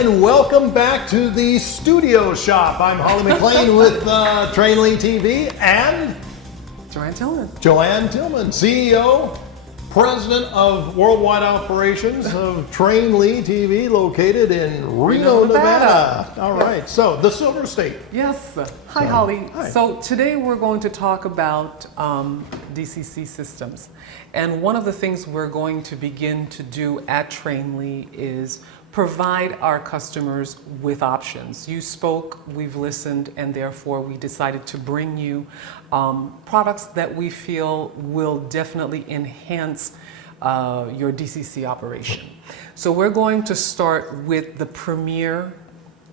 and welcome back to the studio shop. I'm Hawley McLean with Trainli TV and Joane Tillmann, CEO, President of Worldwide Operations of Trainli TV, located in Reno, Nevada. All right, so the Silver State. Yes. Hi, Hawley. Hi. So today we're going to talk about DCC systems. And one of the things we're going to begin to do at Trainli is provide our customers with options. You spoke, we've listened, and therefore we decided to bring you products that we feel will definitely enhance your DCC operation. So we're going to start with the premier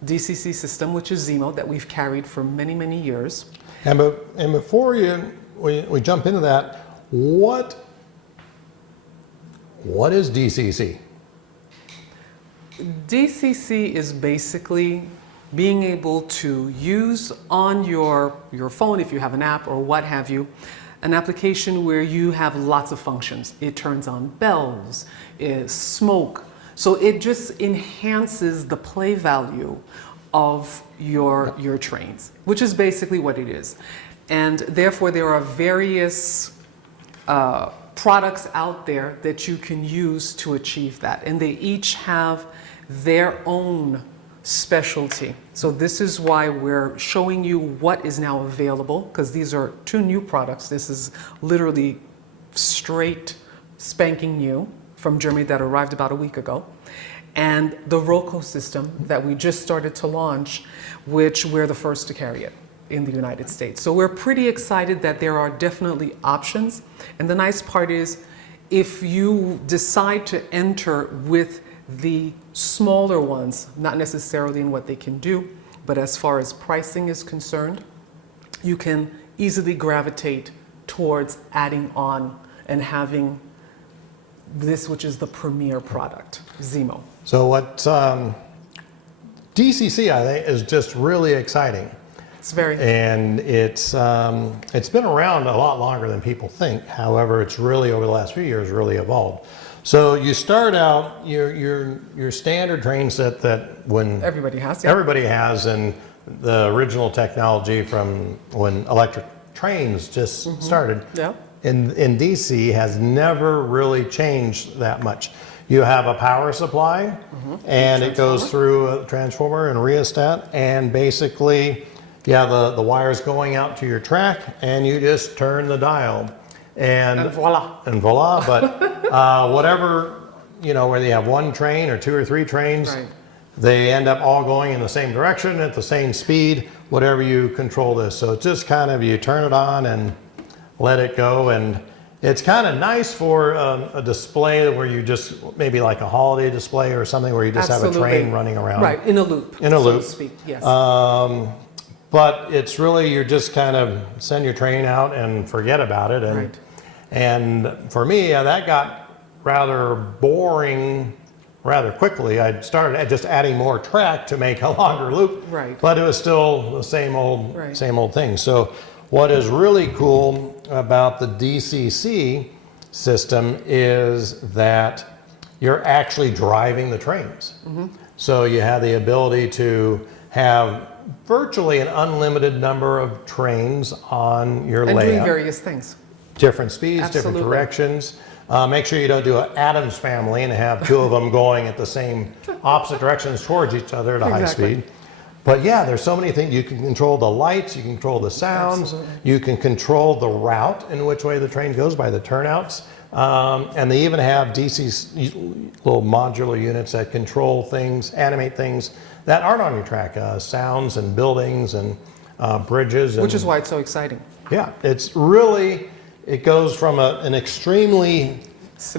DCC system, which is Zimo, that we've carried for many, many years. And before we jump into that, what is DCC? DCC is basically being able to use on your phone, if you have an app or what have you, an application where you have lots of functions. It turns on bells, smoke. So it just enhances the play value of your trains, which is basically what it is. And therefore there are various products out there that you can use to achieve that. And they each have their own specialty. So this is why we're showing you what is now available, because these are two new products. This is literally straight spanking new from Germany that arrived about a week ago. And the Roko system that we just started to launch, which we're the first to carry it in the United States. So we're pretty excited that there are definitely options. And the nice part is, if you decide to enter with the smaller ones, not necessarily in what they can do, but as far as pricing is concerned, you can easily gravitate towards adding on and having this, which is the premier product, Zimo. So what DCC, I think, is just really exciting. It's very. And it's been around a lot longer than people think. However, it's really, over the last few years, really evolved. So you start out your standard train set that when Everybody has. Yeah. everybody has, and the original technology from when electric trains just started. Yeah. In DC has never really changed that much. You have a power supply, and it goes through a transformer and rheostat, and basically you have the wires going out to your track, and you just turn the dial. And voila. And voila. But whatever, whether you have one train or two or three trains, Right. they end up all going in the same direction at the same speed, whatever you control this. So it's just kind of, you turn it on and let it go. And it's kind of nice for a display where you just, maybe like a holiday display or something where you just have a train running around. Right, in a loop. In a loop. So to speak, yes. But it's really, you're just kind of send your train out and forget about it. And, Right. and for me, that got rather boring rather quickly. I started just adding more track to make a longer loop. Right. But it was still the same old thing. So what is really cool about the DCC system is that you're actually driving the trains. So you have the ability to have virtually an unlimited number of trains on your layout. And doing various things. Different speeds, Absolutely. different directions. Make sure you don't do an Addams family and have two of them going at the same opposite directions towards each other at a high speed. But yeah, there's so many things. You can control the lights, you can control the sounds, you can control the route in which way the train goes by the turnouts. And they even have DC little modular units that control things, animate things that aren't on your track, sounds and buildings and bridges. Which is why it's so exciting. Yeah, it's really, it goes from an extremely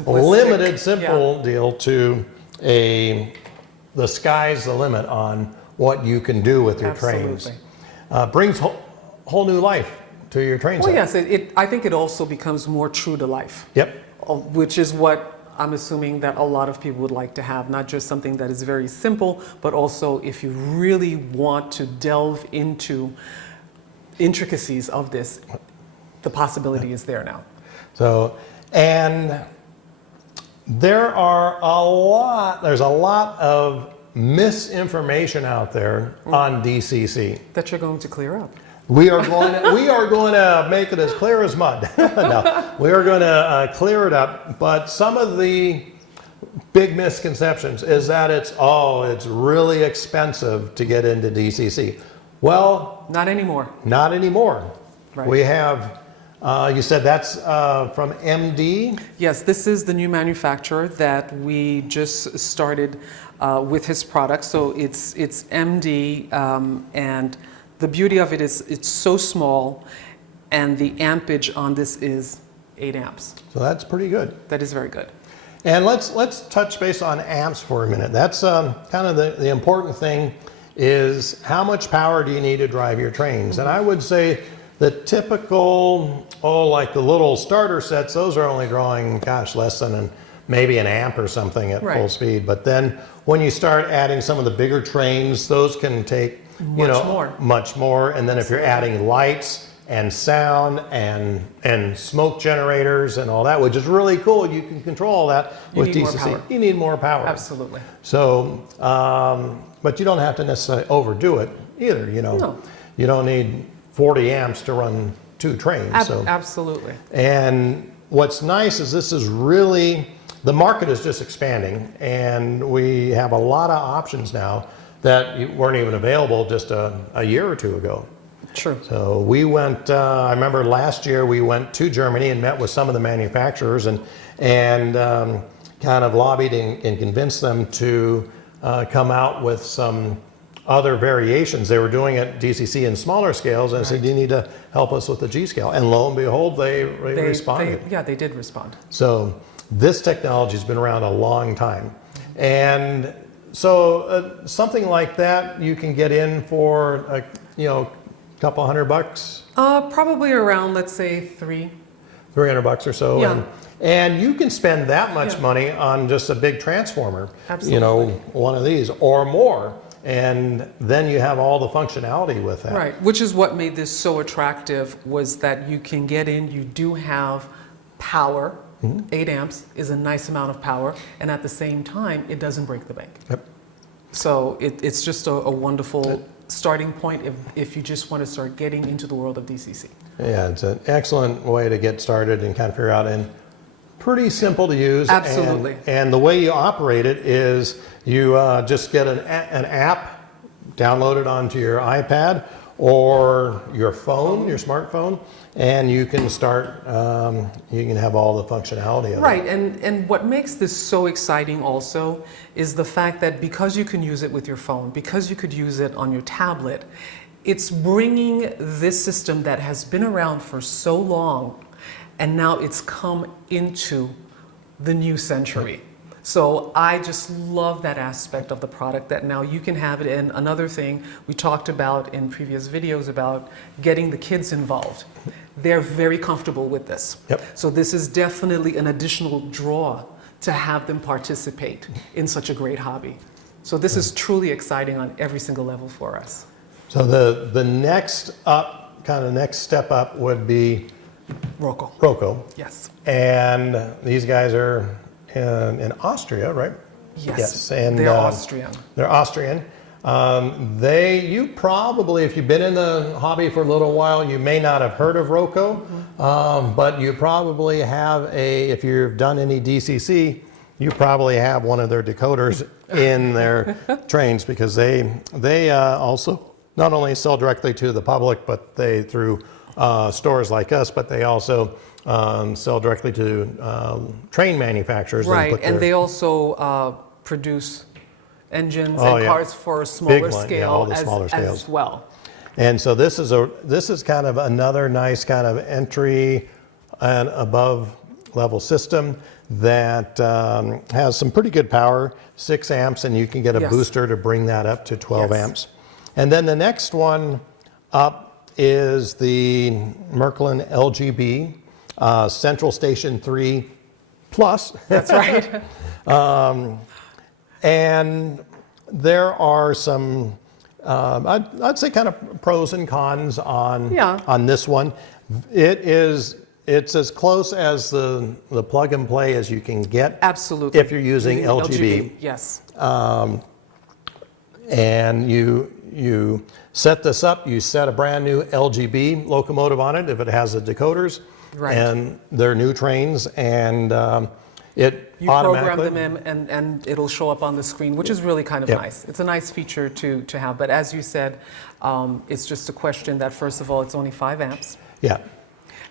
limited, simple deal to the sky's the limit on what you can do with your trains. Brings whole new life to your train set. Well, yes, I think it also becomes more true to life. Yep. Which is what I'm assuming that a lot of people would like to have, not just something that is very simple, but also if you really want to delve into intricacies of this, the possibility is there now. So, and there's a lot of misinformation out there on DCC. That you're going to clear up. We are going to make it as clear as mud. No, we are going to clear it up. But some of the big misconceptions is that it's really expensive to get into DCC. Well, not anymore. Not anymore. Right. We have, you said that's from MD? Yes, this is the new manufacturer that we just started with his product. So it's MD, and the beauty of it is it's so small, and the ampage on this is 8 amps. So that's pretty good. That is very good. And let's touch base on amps for a minute. That's kind of the important thing is how much power do you need to drive your trains? And I would say the typical, like the little starter sets, those are only drawing, less than maybe an amp or something at full speed. But then when you start adding some of the bigger trains, those can take much more. And then if you're adding lights and sound and smoke generators and all that, which is really cool, you can control all that with DCC. You need more power. Absolutely. So, but you don't have to necessarily overdo it either. No. You don't need 40 amps to run 2 trains. Absolutely. And what's nice is this is really, the market is just expanding, and we have a lot of options now that weren't even available just a year or 2 ago. True. So we went, I remember last year we went to Germany and met with some of the manufacturers and kind of lobbied and convinced them to come out with some other variations. They were doing it DCC in smaller scales, and I said, you need to help us with the G scale. And lo and behold, they responded. They did respond. So this technology has been around a long time. And so something like that you can get in for a couple $100. Probably around, let's say, $300 or so. Yeah. And you can spend that much money on just a big transformer. Absolutely. One of these or more. And then you have all the functionality with that. Right, which is what made this so attractive, was that you can get in, you do have power. 8 amps is a nice amount of power, and at the same time, it doesn't break the bank. Yep. So it's just a wonderful starting point if you just want to start getting into the world of DCC. Yeah, it's an excellent way to get started and kind of figure out, and pretty simple to use. Absolutely. And the way you operate it is you just get an app downloaded onto your iPad or your phone, your smartphone, and you can start, you can have all the functionality of it. Right, and what makes this so exciting also is the fact that because you can use it with your phone, because you could use it on your tablet, it's bringing this system that has been around for so long, and now it's come into the new century. So I just love that aspect of the product, that now you can have it. And another thing we talked about in previous videos about getting the kids involved. They're very comfortable with this. Yep. So this is definitely an additional draw to have them participate in such a great hobby. So this is truly exciting on every single level for us. So the next step up would be Roko. Roko. Yes. And these guys are in Austria, right? Yes. And they're Austrian. They're Austrian. You probably, if you've been in the hobby for a little while, you may not have heard of Roko, but you probably have if you've done any DCC, you probably have one of their decoders in their trains, because they also not only sell directly to the public, but they through stores like us, but they also sell directly to train manufacturers. Right, and they also produce engines and cars for a smaller scale, as well. And so this is kind of another nice kind of entry and above level system that has some pretty good power, 6 amps, and you can get a booster to bring that up to 12 amps. And then the next one up is the Marklin LGB Central Station 3 Plus. That's right. And there are some, I'd say, kind of pros and cons on this one. It's as close as the plug and play as you can get. Absolutely. If you're using LGB. Yes. And you set this up, you set a brand new LGB locomotive on it if it has the decoders. Right. And they're new trains, and it You automatically... program them in, and it'll show up on the screen, which is really kind of Yep. nice. It's a nice feature to have. But as you said, it's just a question that, first of all, it's only 5 amps. Yeah.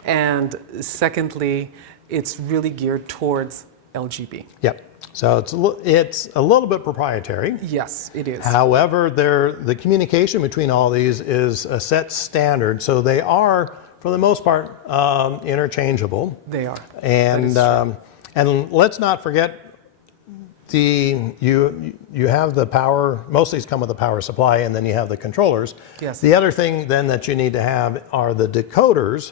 And secondly, it's really geared towards LGB. Yep. So it's a little bit proprietary. Yes, it is. However, the communication between all these is a set standard, so they are, for the most part, interchangeable. They are. And let's not forget you have the power. Most of these come with a power supply, and then you have the controllers. Yes. The other thing then that you need to have are the decoders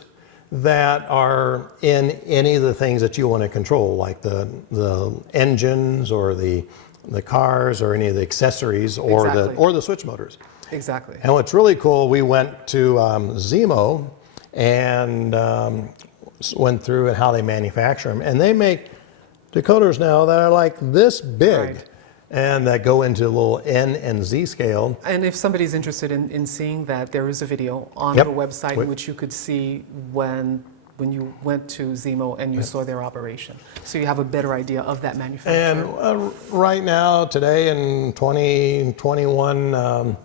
that are in any of the things that you want to control, like the engines or the cars or any of the accessories or Exactly. the switch motors. Exactly. And what's really cool, we went to Zimo and went through and how they manufacture them, and they make decoders now that are like this big. Right. And that go into a little N and Z scale. And if somebody's interested in seeing that, there is a video on Yep. the website in which you could see when you went to Zimo and you saw their operation. So you have a better idea of that manufacturer. And right now, today in 2021,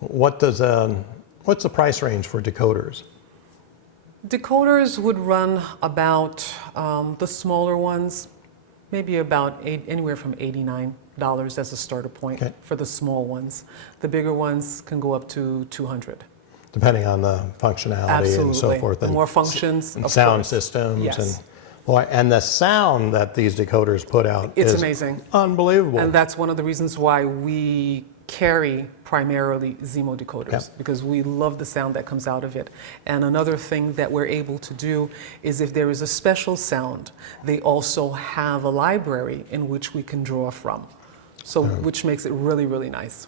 what's the price range for decoders? Decoders would run about, the smaller ones, maybe about anywhere from $89 as a starter point for the small ones. The bigger ones can go up to $200. Depending on the functionality and so forth. The more functions, and of sound course. systems. Yes. And the sound that these decoders put out It's is amazing. Unbelievable. And that's one of the reasons why we carry primarily Zimo decoders, because we love the sound that comes out of it. And another thing that we're able to do is if there is a special sound, they also have a library in which we can draw from. So, which makes it really, really nice.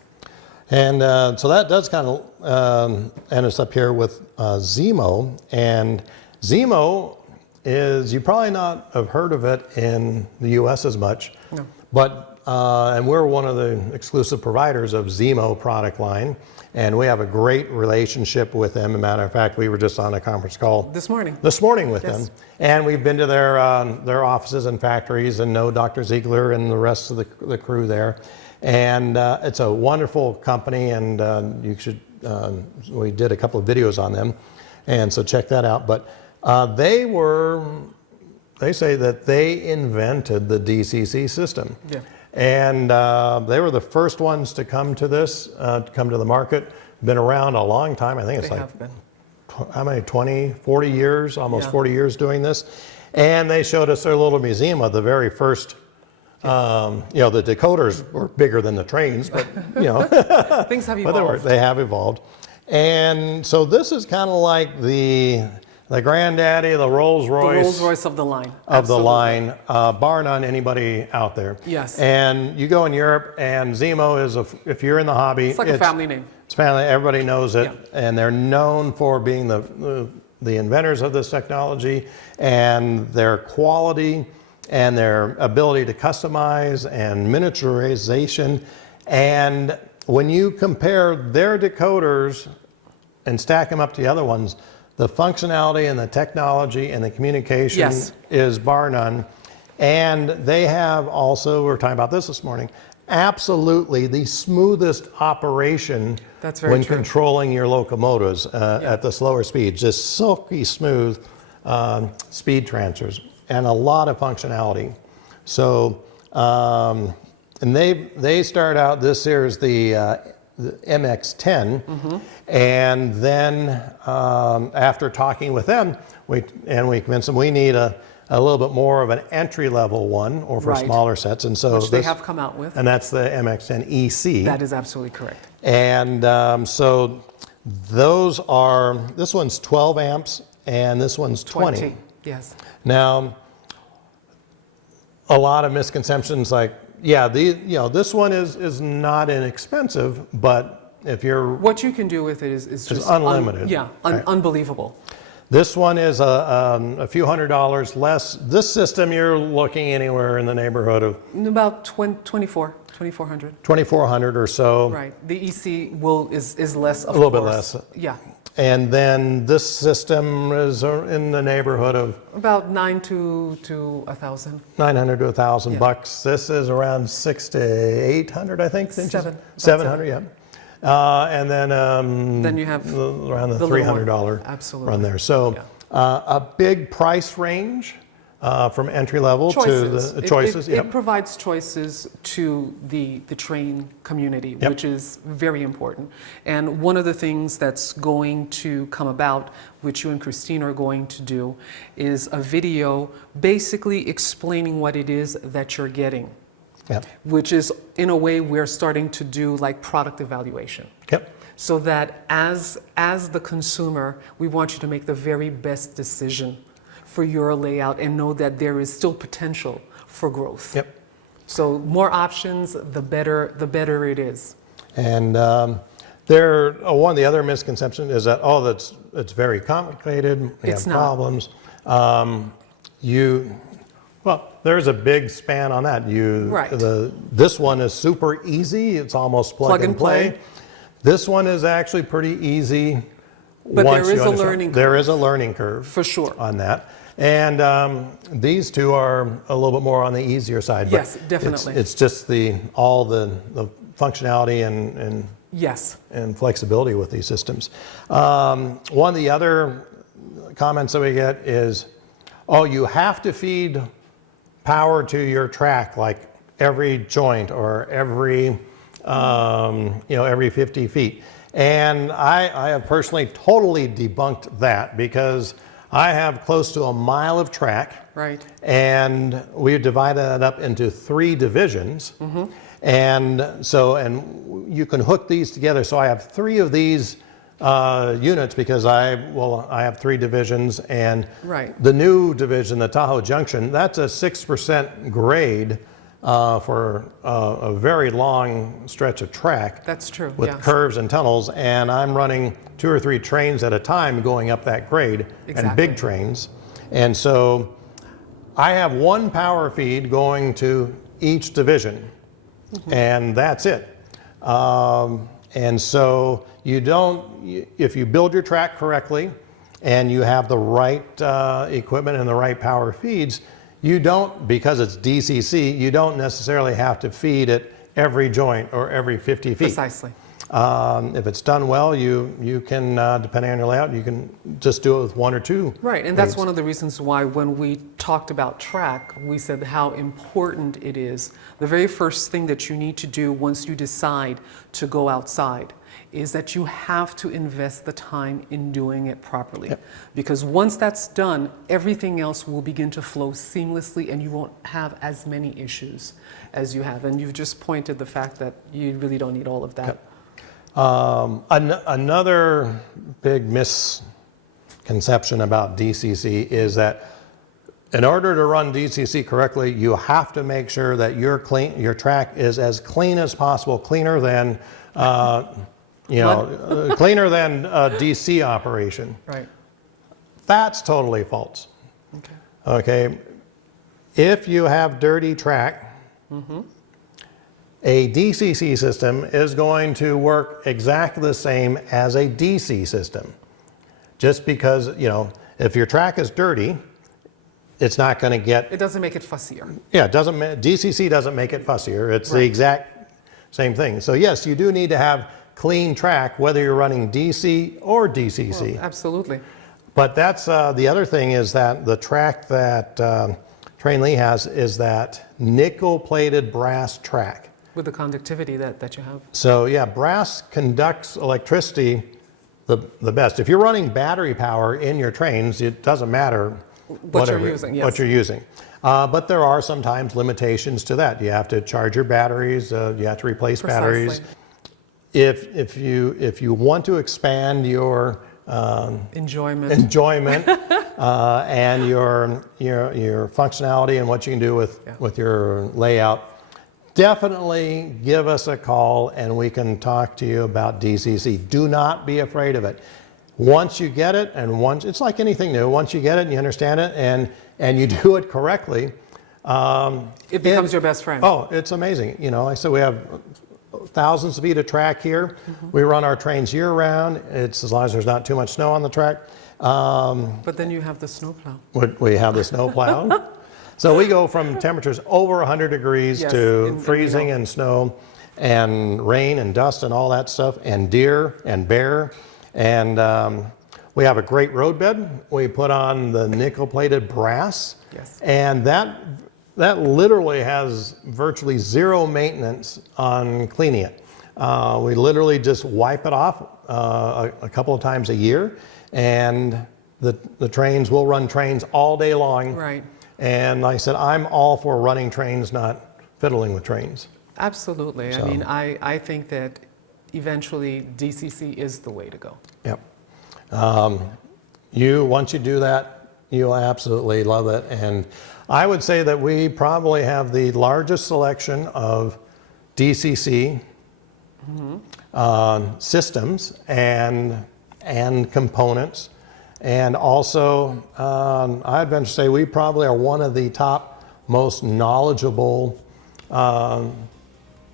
And so that does kind of end us up here with Zimo. And Zimo is, you probably not have heard of it in the US as much, No. but, and we're one of the exclusive providers of Zimo product line. And we have a great relationship with them. As a matter of fact, we were just on a conference call This morning. with Yes. them. And we've been to their offices and factories and know Dr. Ziegler and the rest of the crew there. And it's a wonderful company, and you should, we did a couple of videos on them. And so check that out. But they say that they invented the DCC system. Yeah. And they were the first ones to come to this, come to the market. Been around a long time. I think it's They like, have been. how many, 20, 40 years, almost Yeah. 40 years doing this. And they showed us their little museum of the very first, the decoders were bigger than the trains, but, Things have but evolved. they have evolved. And so this is kind of like the granddaddy, the Rolls The Royce. Rolls Royce of the line. Of the Absolutely. line, bar none anybody out there. Yes. And you go in Europe, and Zimo is, if you're in the hobby, It's like a family name. It's family. Everybody knows it, Yeah. and they're known for being the inventors of this technology, and their quality, and their ability to customize and miniaturization. And when you compare their decoders and stack them up to the other ones, the functionality and the technology and the communication Yes. is bar none. And they have also, we were talking about this morning, absolutely the smoothest operation That's very when true. controlling your locomotives at the slower speeds. Just silky smooth speed transfers and a lot of functionality. So, and they start out, this here is the MX-10, and then after talking with them, we convinced them we need a little bit more of an entry-level one, or for Right. smaller sets, and so Which they have come out with. and that's the MX-10 EC. That is absolutely correct. And so those are, this one's 12 amps, and this one's 20. Yes. Now, a lot of misconceptions like, this one is not inexpensive, but if you're, What you can do with it is just unlimited. Right. Unbelievable. this one is a few $100s less. This system, you're looking anywhere in the neighborhood of About 24. 2,400. 2,400 or so. Right. The EC is less, of A little bit course. less. Yeah. And then this system is in the neighborhood of About 900 to 1,000. 900 to 1,000 Yeah. bucks. This is around 600 to 800, I think. About 700, yeah. And then you have around the the little one. $300 Absolutely. run there. So a big price range from entry level Choices. to the choices. It provides choices to the train community, which is very important. And one of the things that's going to come about, which you and Christine are going to do, is a video basically explaining what it is that you're getting. Yep. Which is, in a way, we're starting to do like product evaluation. Yep. So that as the consumer, we want you to make the very best decision for your layout and know that there is still potential for growth. Yep. So more options, the better it is. And one of the other misconceptions is that it's very complicated. We It's have not. problems. There's a big span on that. Right. This one is super easy. It's almost plug and play. This one is actually pretty easy. But once there is you a understand. learning curve. There is a learning curve. For sure. On that. And these two are a little bit more on the easier side. But Yes, definitely. It's just all the functionality and Yes. and flexibility with these systems. One of the other comments that we get is, oh, you have to feed power to your track like every joint or every 50 feet. And I have personally totally debunked that because I have close to a mile of track. Right. And we've divided that up into 3 divisions. And you can hook these together. So I have 3 of these units because I have 3 divisions, and Right. the new division, the Tahoe Junction, that's a 6% grade for a very long stretch of track. That's true. With yes. curves and tunnels, and I'm running 2 or 3 trains at a time going up that grade, and Exactly. big trains. And so I have 1 power feed going to each division, and that's it. And so if you build your track correctly and you have the right equipment and the right power feeds, you don't, because it's DCC, you don't necessarily have to feed it every joint or every 50 feet. Precisely. If it's done well, you can, depending on your layout, you can just do it with 1 or 2. Right, and that's one of the reasons why when we talked about track, we said how important it is. The very first thing that you need to do once you decide to go outside is that you have to invest the time in doing it properly. Yep. Because once that's done, everything else will begin to flow seamlessly and you won't have as many issues as you have. And you've just pointed the fact that you really don't need all of that. Yep. Another big misconception about DCC is that in order to run DCC correctly, you have to make sure that your track is as clean as possible, cleaner than cleaner than a DC operation. Right. That's totally false. Okay. If you have dirty track, a DCC system is going to work exactly the same as a DC system. Just because, if your track is dirty, it's not going to get... It doesn't make it fussier. Yeah, DCC doesn't make it fussier. It's the exact same thing. So yes, you do need to have clean track, whether you're running DC or DCC. Well, absolutely. But that's the other thing is that the track that Trainli has is that nickel-plated brass track. With the conductivity that you have. So yeah, brass conducts electricity the best. If you're running battery power in your trains, it doesn't matter what you're using. But there are sometimes limitations to that. You have to charge your batteries. You have to replace batteries. If you want to expand your enjoyment and your functionality and what you can do with your layout, definitely give us a call and we can talk to you about DCC. Do not be afraid of it. Once you get it, and it's like anything new, once you get it and you understand it and you do it correctly, It becomes your best friend. Oh, it's amazing. You know, like I said, we have thousands of feet of track here. We run our trains year round. It's as long as there's not too much snow on the track. But then you have the snowplow. We have the snow plow. So we go from temperatures over 100 degrees Yes, to freezing and snow and rain and dust and all that stuff, and deer and bear. And we have a great roadbed. We put on the nickel-plated brass. Yes. And that literally has virtually zero maintenance on cleaning it. We literally just wipe it off a couple of times a year, and the trains, will run trains all day long. Right. And like I said, I'm all for running trains, not fiddling with trains. Absolutely. So. I mean, I think that eventually DCC is the way to go. Yep. Once you do that, you'll absolutely love it. And I would say that we probably have the largest selection of DCC systems and components. And also, I'd venture to say we probably are one of the top most knowledgeable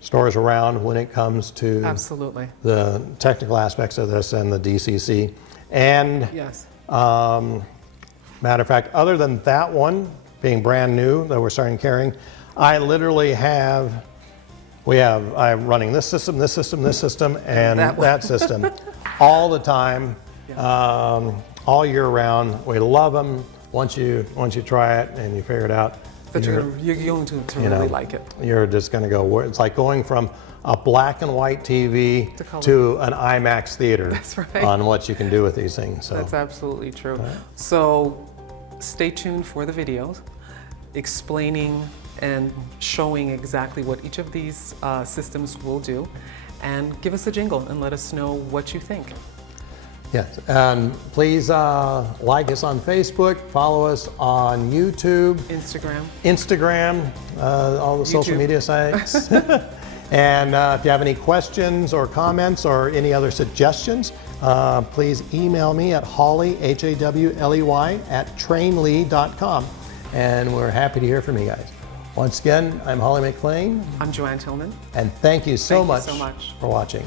stores around when it comes to Absolutely. the technical aspects of this and the DCC. And Yes. matter of fact, other than that one being brand new that we're starting carrying, I literally I'm running this system, and That one. that system all the time, all year round. We love them. Once you try it and you figure it out, But you're going to really like it. you're just going to go. It's like going from a black and white TV To color. to an IMAX theater. That's right. On what you can do with these things. So. That's absolutely true. So stay tuned for the videos explaining and showing exactly what each of these systems will do. And give us a jingle and let us know what you think. Yes, and please like us on Facebook, follow us on YouTube, Instagram, all the social YouTube. media sites. And if you have any questions or comments or any other suggestions, please email me at Hawley, Hawley, at Trainli.com. And we're happy to hear from you guys. Once again, I'm Hawley McLean. I'm Joane Tillmann. And thank you so Thank you so much for watching.